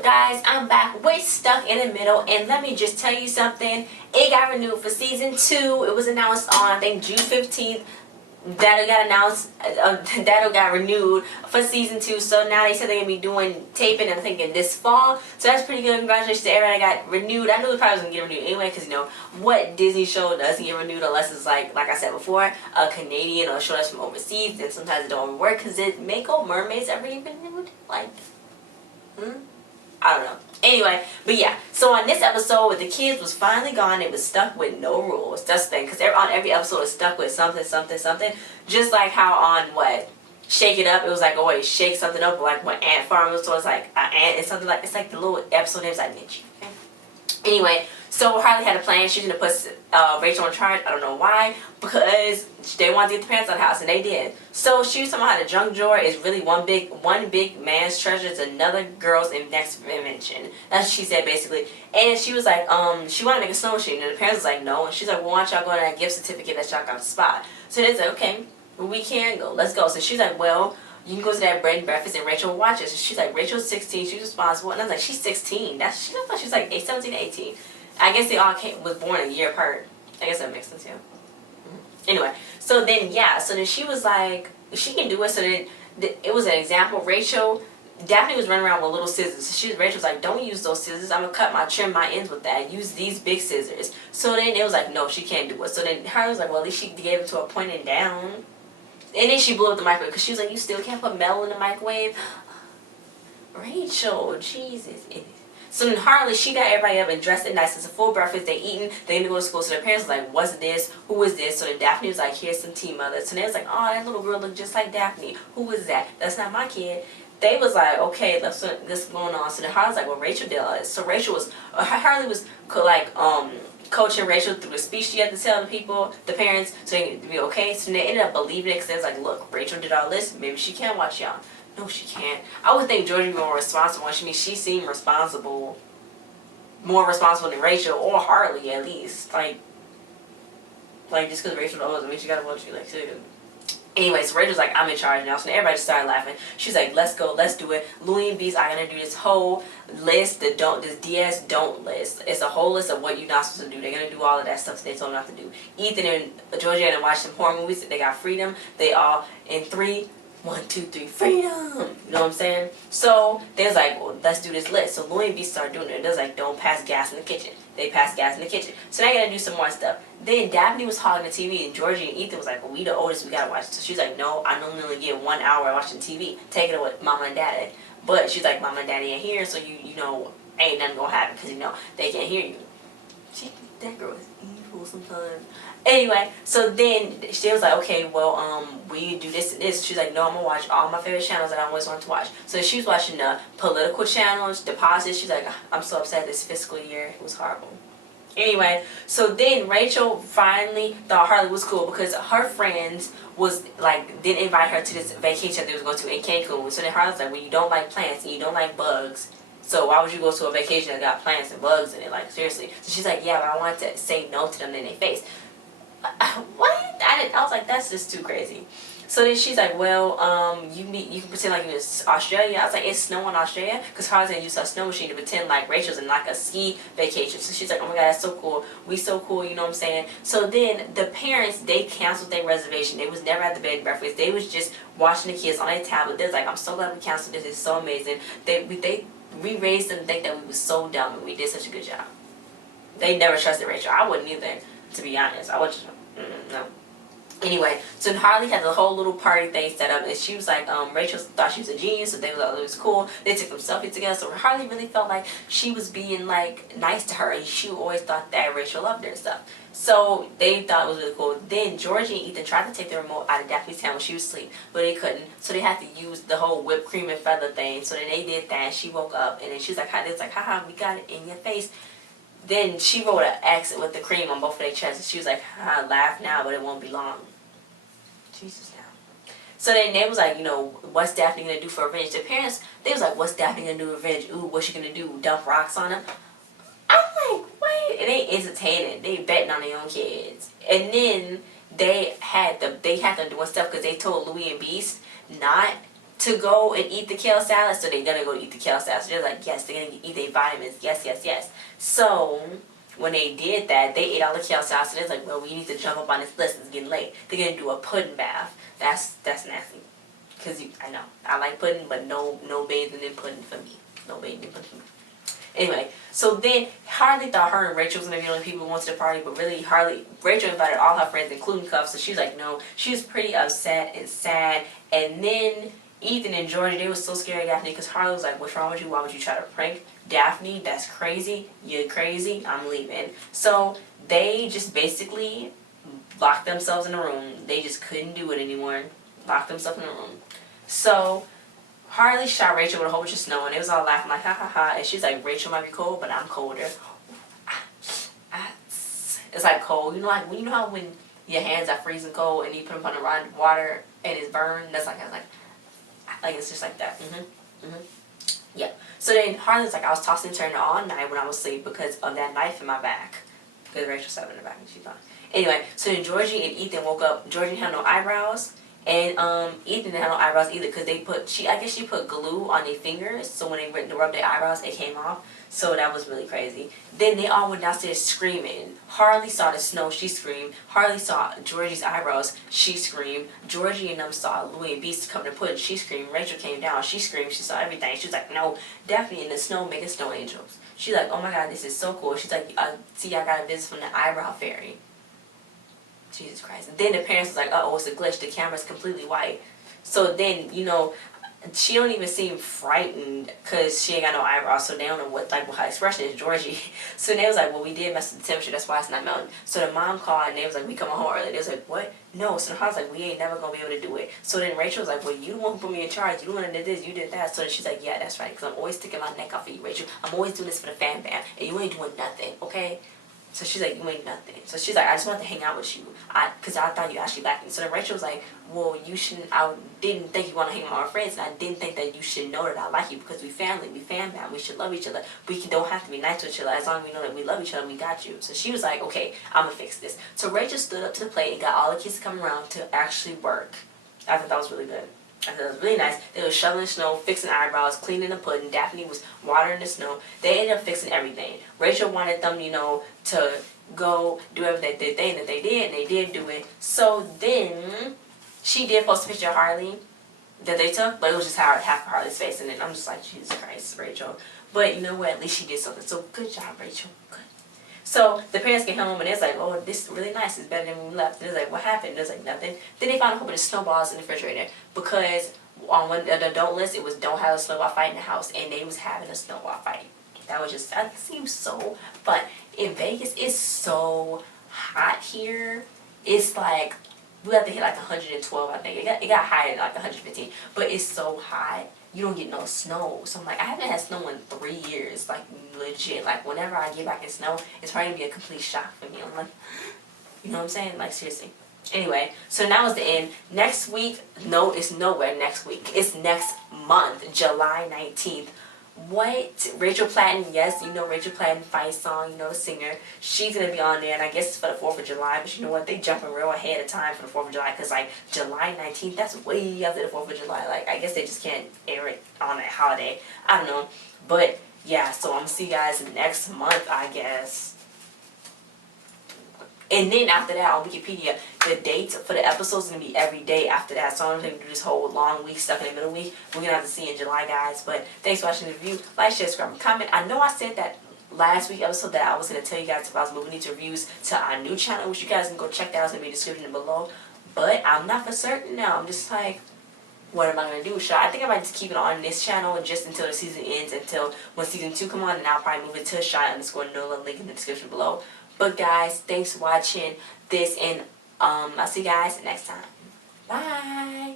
up, guys? I'm back with Stuck in the Middle, and let me just tell you something. It got renewed for season 2. It was announced on, I think, June 15th. That got announced, that got renewed for season 2. So now they said they're gonna be doing taping, I'm thinking this fall. So that's pretty good. Congratulations to everybody that got renewed. I knew it probably was gonna get renewed anyway, because you know what Disney show doesn't get renewed unless it's like I said before, a Canadian or a show that's from overseas. And sometimes it don't work because it Mako Mermaids ever even renewed. Like, I don't know. Anyway, but yeah, so on this episode, the kids was finally gone. It was stuck with no rules. That's the thing, because on every episode it's stuck with something. Just like how on Shake It Up, it was like always shake something up. Like when Ant Farm was, so it's like an ant and something like, it's like the little episode names I get you. Okay? Anyway, so Harley had a plan. She was gonna put Rachel in charge. I don't know why, because they wanted to get the parents out of the house, and they did. So she was talking about how the junk drawer is really one big man's treasure. It's another girl's next invention. That's what she said basically. And she was like, she wanted to make a snow machine, and the parents was like, no. And she's like, well, why don't y'all go to that gift certificate that y'all got the spot? So they said, okay, well, we can go. Let's go. So she's like, well, you can go to that bread and breakfast, and Rachel watches. She's like, Rachel's 16, she's responsible. And I was like, she's 16. I thought she was like 17 to 18. I guess they all was born a year apart. I guess that makes sense, yeah. Anyway, so then, yeah, so then she was like, she can do it. So then it was an example. Daphne was running around with little scissors. So Rachel was like, don't use those scissors. I'm going to trim my ends with that. Use these big scissors. So then it was like, no, she can't do it. So then her was like, well, at least she gave it to her pointing down. And then she blew up the microwave because she was like, you still can't put metal in the microwave? Rachel, Jesus. So then Harley, she got everybody up and dressed it nice. It's a full breakfast. They eating. They need to go to school. So their parents was like, what's this? Who is this? So then Daphne was like, here's some tea, mother. So they was like, oh, that little girl looked just like Daphne. Who is that? That's not my kid. They was like, okay, this is going on. So then Harley was like, well, Rachel did all this. So Harley was like, coaching Rachel through the speech she had to tell the people, the parents, so they could be okay. So they ended up believing it because they was like, look, Rachel did all this. Maybe she can watch y'all. No, she can't. I would think Georgie would be more responsible. She seemed responsible, more responsible than Rachel or Harley at least. Like just because Rachel knows, I mean, she gotta watch you like too. Anyway, so Rachel's like, I'm in charge now. So everybody just started laughing. She's like, let's go, let's do it. Louie and Beast are gonna do this whole list, this DS don't list. It's a whole list of what you're not supposed to do. They're gonna do all of that stuff they told them not to do. Ethan and Georgia had to watch some horror movies. They got freedom. They all in 3, 1, 2, 3, freedom. You know what I'm saying? So they was like, well, let's do this list. So Louie and Beast started doing it. They was like, don't pass gas in the kitchen. They passed gas in the kitchen. So now I gotta do some more stuff. Then Daphne was hogging the TV, and Georgie and Ethan was like, well, we the oldest, we gotta watch. So she's like, no, I normally only get 1 hour watching TV. Take it away, Mama and Daddy. But she's like, Mama and Daddy ain't here, so you know, ain't nothing gonna happen, because you know, they can't hear you. That girl is evil sometimes. Anyway, so then she was like, okay, well, we do this and this. She's like, no, I'm gonna watch all my favorite channels that I always wanted to watch. So she was watching the political channels, deposits. She's like, I'm so upset this fiscal year. It was horrible. Anyway, so then Rachel finally thought Harley was cool because her friends was like, didn't invite her to this vacation they was going to in Cancun. So then Harley was like, well, you don't like plants and you don't like bugs. So why would you go to a vacation that got plants and bugs in it? Like, seriously. So she's like, yeah, but I wanted to say no to them in their face. What? I was like, that's just too crazy. So then she's like, well, you can pretend like you're in Australia. I was like, it's snow in Australia? Because Harley's gonna use her snow machine to pretend like Rachel's in like a ski vacation. So she's like, oh my god, that's so cool. We so cool, you know what I'm saying? So then the parents, they canceled their reservation. They was never at the bed and breakfast. They was just watching the kids on their tablet. They're like, I'm so glad we canceled this. It's so amazing. We raised them to think that we was so dumb and we did such a good job. They never trusted Rachel. I wouldn't either, to be honest. I wouldn't. No. Anyway, so Harley had the whole little party thing set up, and she was like, Rachel thought she was a genius, so they thought it was cool. They took some selfies together, so Harley really felt like she was being like nice to her, and she always thought that Rachel loved her and stuff. So they thought it was really cool. Then Georgie and Ethan tried to take the remote out of Daphne's hand when she was asleep, but they couldn't. So they had to use the whole whipped cream and feather thing. So then they did that, and she woke up, and then she was like, haha, we got it in your face. Then she wrote an X with the cream on both of their chests, and she was like, haha, laugh now, but it won't be long. Jesus now. So then they was like, you know, what's Daphne gonna do for revenge? The parents, they was like, what's Daphne gonna do revenge? Ooh, what's she gonna do? Dump rocks on him? I'm like, wait. And they entertaining. They betting on their own kids. And then they had them doing stuff because they told Louie and Beast not to go and eat the kale salad, so they're gonna go eat the kale salad. So they're like, yes, they're gonna eat their vitamins. Yes, yes, yes. So when they did that, they ate all the kale salad. So they're like, well, we need to jump up on this list. It's getting late. They're gonna do a pudding bath. That's nasty. Cause I know I like pudding, but no bathing in pudding for me. No bathing in pudding for me. Anyway, so then Harley thought her and Rachel was gonna be the only people who went to the party, but really Rachel invited all her friends, including Cuff. So she was like, no. She was pretty upset and sad. And then Ethan and Georgie, they were so scared of Daphne because Harley was like, what's wrong with you? Why would you try to prank Daphne? That's crazy. You're crazy. I'm leaving. So they just basically locked themselves in a room. They just couldn't do it anymore. Locked themselves in a room. So Harley shot Rachel with a whole bunch of snow, and it was all laughing like, ha ha ha. And she's like, Rachel might be cold, but I'm colder. It's like cold. You know, like, you know how when your hands are freezing cold and you put them on the water and it's burned? That's like it's just like that. Yeah. So then Harley's like, I was tossing and turning all night when I was asleep because of that knife in my back. Because Rachel stabbed in the back and she's fine. Anyway, so then Georgie and Ethan woke up. Georgie had no eyebrows. And Ethan didn't have no eyebrows either because I guess she put glue on their fingers, so when they went to rub their eyebrows, it came off. So that was really crazy. Then they all went downstairs screaming. Harley saw the snow, she screamed. Harley saw Georgie's eyebrows, she screamed. Georgie and them saw Louie and Beast come to pudding, she screamed. Rachel came down, she screamed, she saw everything. She was like, no, Daphne in the snow making snow angels. She's like, oh my god, this is so cool. She's like, see, I got a visit from the eyebrow fairy. Jesus Christ. And then the parents was like, uh-oh, it's a glitch. The camera's completely white. So then, you know, she don't even seem frightened because she ain't got no eyebrows. So they don't know what her expression is, Georgie. So they was like, well, we did mess with the temperature. That's why it's not melting. So the mom called and they was like, we coming home early. They was like, what? No. So the house was like, we ain't never going to be able to do it. So then Rachel was like, well, you the one who put me in charge. You the one that did this. You did that. So then she's like, yeah, that's right. Because I'm always sticking my neck out for you, Rachel. I'm always doing this for the fan band. And you ain't doing nothing, okay? So she's like, you ain't nothing. So she's like, I just wanted to hang out with you. Because I thought you actually liked me. So then Rachel was like, well, you shouldn't, I didn't think you want to hang out with our friends. And I didn't think that you should know that I like you because we family, we fan band. We should love each other. Don't have to be nice to each other. As long as we know that we love each other, we got you. So she was like, okay, I'm going to fix this. So Rachel stood up to the plate and got all the kids to come around to actually work. I thought that was really good. I thought it was really nice. They were shoveling snow, fixing eyebrows, cleaning the pudding. Daphne was watering the snow. They ended up fixing everything. Rachel wanted them, you know, to go do everything that they did, and they did do it. So then she did post a picture of Harley that they took, but it was just half of Harley's face, and then I'm just like, Jesus Christ, Rachel. But you know what? At least she did something. So good job, Rachel. Good. So the parents get home and it's like, oh, this is really nice. It's better than when we left. And it's like, what happened? There's like nothing. Then they found a whole bunch of snowballs in the refrigerator because on the adult list it was don't have a snowball fight in the house, and they was having a snowball fight. That seems so fun. In Vegas, it's so hot here. It's like we have to hit like 112, I think. It got higher than like 115, but it's so hot. You don't get no snow. So I'm like, I haven't had snow in 3 years, like legit. Like whenever I get back in snow, it's probably gonna be a complete shock for me. I'm like, you know what I'm saying? Like seriously. Anyway, so that was the end. Next week, no, it's nowhere next week. It's next month, July 19th. What? Rachel Platten, yes, you know Rachel Platten, Fight Song, you know the singer. She's going to be on there, and I guess it's for the 4th of July, but you know what? They jumping real ahead of time for the 4th of July, because like July 19th, that's way after the 4th of July. Like, I guess they just can't air it on that holiday. I don't know. But, yeah, so I'm going to see you guys next month, I guess. And then after that, on Wikipedia, the dates for the episodes are going to be every day after that. So I'm going to do this whole long week stuck in the middle week. We're going to have to see in July, guys. But thanks for watching the review. Like, share, subscribe, and comment. I know I said that last week episode that I was going to tell you guys if I was moving into reviews to our new channel, which you guys can go check that out. It's going to be in the description below. But I'm not for certain now. I'm just like, what am I going to do? I think I might just keep it on this channel just until the season ends, until when season 2 come on, and I'll probably move it to Chi_Nola, link in the description below. But guys, thanks for watching this, and I'll see you guys next time. Bye.